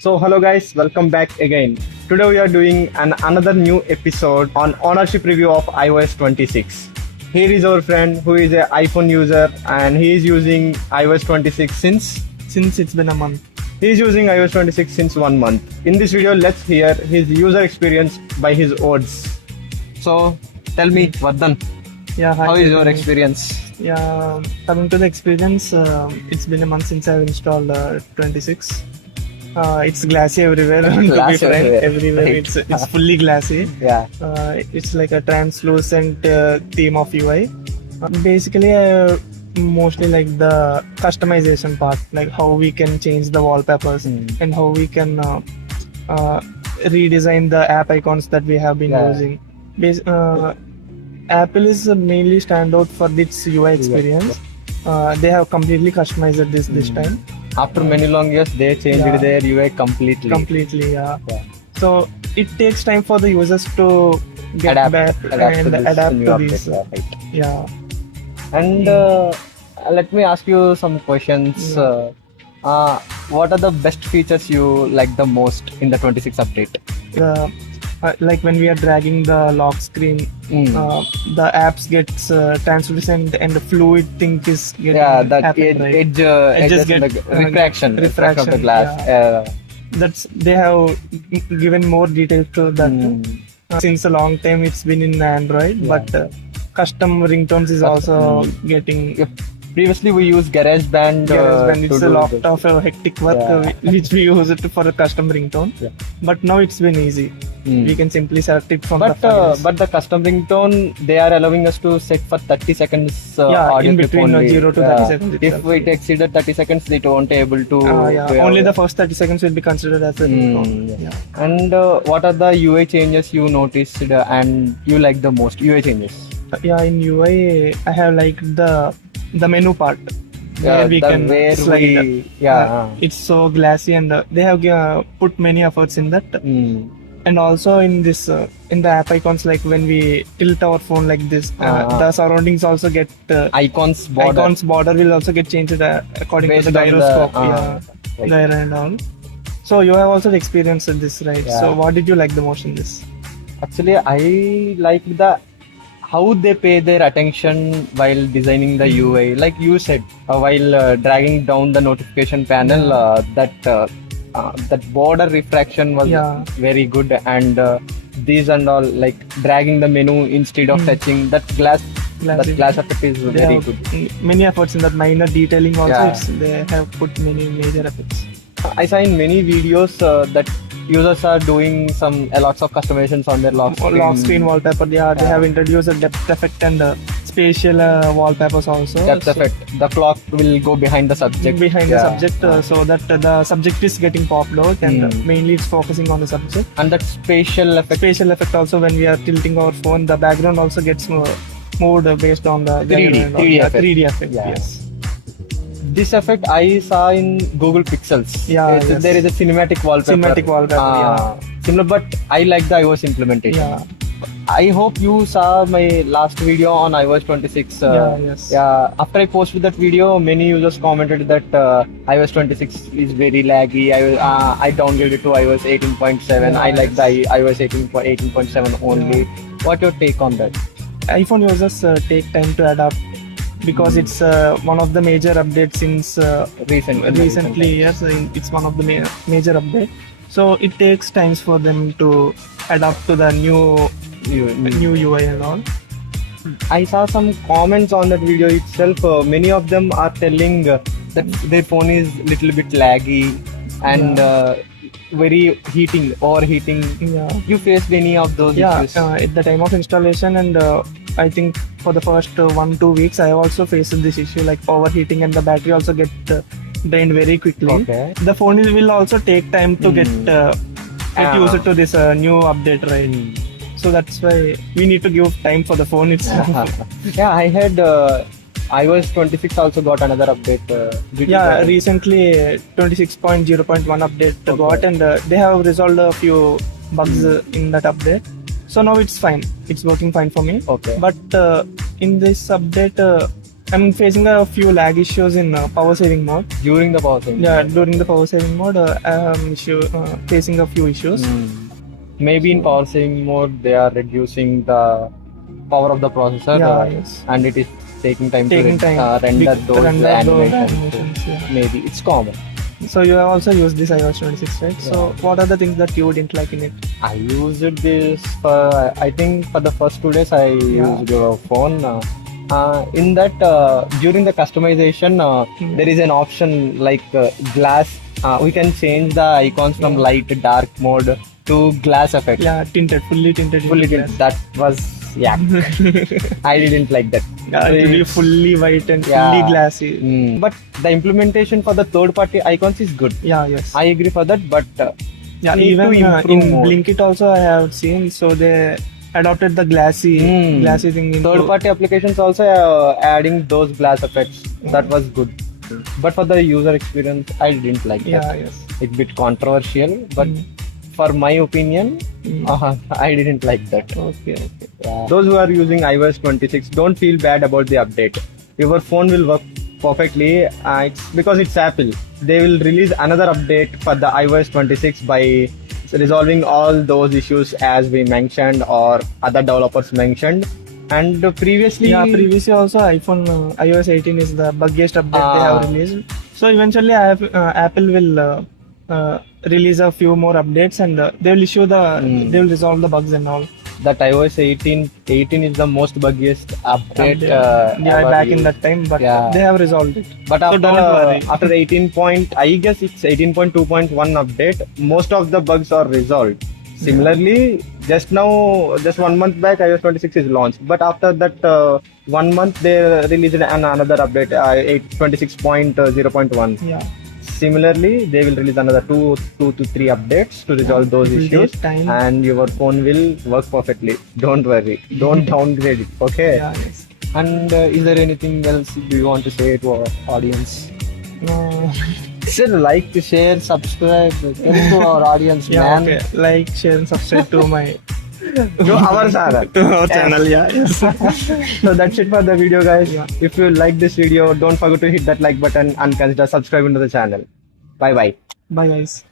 So hello guys, welcome back again. Today we are doing another new episode on ownership review of iOS 26. Here is our friend who is an iPhone user and he is using iOS 26 Since it's been a month. he is using iOS 26 since 1 month. In this video, let's hear his user experience by his words. So tell me, Vardhan, Yeah, hi, how is your Tiffany. experience? Yeah, coming to the experience, it's been a month since I've installed 26. It's glassy everywhere. To be Glassy frank, everywhere. Right. it's fully glassy. Yeah. It's like a translucent theme of UI. Basically, I mostly like the customization part, like how we can change the wallpapers and how we can redesign the app icons that we have been using. Apple is mainly stand out for its UI experience. They have completely customized this time. After many long years, they changed Yeah. their UI completely. Completely, yeah. Yeah. So it takes time for the users to get back and adapt new to update, these. right. Yeah. And let me ask you some questions. What are the best features you like the most in the 26 update? Like when we are dragging the lock screen, the apps gets translucent and the fluid thing is getting Yeah, that happen, right? edges get, and the refraction of the refraction, glass. That's they have given more details to that. Since a long time it's been in Android, but custom ringtones is also getting. Previously, we used GarageBand. It's a lot of hectic work which we use it for a custom ringtone. Yeah. But now it's been easy. We can simply select it from the But files. the custom ringtone, they are allowing us to set for 30 seconds audio in clip between only. 0 to 30 seconds. If itself. it exceeded 30 seconds, it won't able to. Only the first 30 seconds will be considered as a ringtone. Yeah. And what are the UI changes you noticed and you like the most? UI changes. Yeah, in UI, I have liked the menu part. Where we can slide. It's so glassy and they have put many efforts in that. And also in this in the app icons, like when we tilt our phone like this, the surroundings also get icons border will also get changed according based to the on gyroscope. right. Gyro and all. So you have also experienced this, right? Yeah. So what did you like the most in this? Actually, I like how they pay their attention while designing the UI. Like you said, while dragging down the notification panel, that border refraction was very good, and these and all, like dragging the menu instead of touching that glass effect is very good. Many efforts in that minor detailing also. They have put many major efforts. I saw in many videos that users are doing lots of customizations on their lock screen wallpaper. They have introduced a depth effect and spatial wallpapers also. Depth effect. The clock will go behind the subject. So that the subject is getting popped out and mainly it's focusing on the subject. And that spatial effect Also, when we are tilting our phone, the background also gets moved based on the 3D effect. Yeah. Yes. This effect I saw in Google Pixels. There is a cinematic wallpaper. Similar, but I like the iOS implementation. Yeah. I hope you saw my last video on iOS 26. After I posted that video, many users commented that iOS 26 is very laggy. I downgraded to iOS 18.7. I like the iOS 18.7 only. What's your take on that? iPhone users take time to adapt because it's one of the major updates since recently. Yes, it's one of the major updates. So it takes times for them to adapt to the new UI and all. I saw some comments on that video itself. Many of them are telling that their phone is little bit laggy and very overheating. Yeah. You faced any of those issues? At the time of installation, and I think for the first 1-2 weeks, I also faced this issue like overheating, and the battery also get drained very quickly. Okay. The phone will also take time to get used to this new update, right? So that's why we need to give time for the phone itself. I heard iOS 26 also got another update. Recently 26.0.1 update got, and they have resolved a few bugs in that update. So now it's fine. It's working fine for me. Okay. But in this update, I'm facing a few lag issues in power saving mode. During the power saving. Yeah, during the power saving mode, I'm facing a few issues. Maybe in power saving mode they are reducing the power of the processor, Yes. and it is taking time Taking to time. render those Those animations. animations, yeah. Maybe it's common. So you have also used this iOS 26, right? Yeah. So what are the things that you didn't like in it? I used this for, I think for the first 2 days I used your phone. In that, during the customization, there is an option like glass. We can change the icons from light dark mode to glass effect. Yeah, tinted, fully tinted. Fully tinted. That was I didn't like that. Yeah, it will be fully white and Yeah. fully glassy. But the implementation for the third party icons is good. Yeah, yes. I agree for that, but Yeah, need even to improve in more. Blinkit also I have seen. So they adopted the glassy thing. Into, Third party applications also adding those glass effects. That was good. But for the user experience, I didn't like that. Yeah, yes. It's a bit controversial, but for my opinion, I didn't like that. Okay. Those who are using iOS 26, don't feel bad about the update. Your phone will work perfectly. It's because it's Apple. They will release another update for the iOS 26 by resolving all those issues as we mentioned or other developers mentioned. And previously also iOS 18 is the buggiest update they have released. So eventually Apple will release a few more updates and they will issue they will resolve the bugs and all. that iOS 18 is the most buggiest update. Back in that time, but they have resolved it. But So don't worry. after 18 I guess it's 18.2.1 update, most of the bugs are resolved. Similarly, just 1 month back, iOS 26 is launched. But after that 1 month, they released another update, 26.0.1. Yeah. Similarly, they will release another 2 to 3 updates to resolve those issues, and your phone will work perfectly. Don't worry. Don't downgrade it. Okay. Yeah, yes. And is there anything else do you want to say to our audience? Like, share, subscribe, tell to our audience, man. Okay. Like, share, and subscribe to my To our channel. to our channel. Yeah, yes. So that's it for the video, guys. If you like this video, don't forget to hit that like button and consider subscribing to the channel. Bye bye. Bye, guys.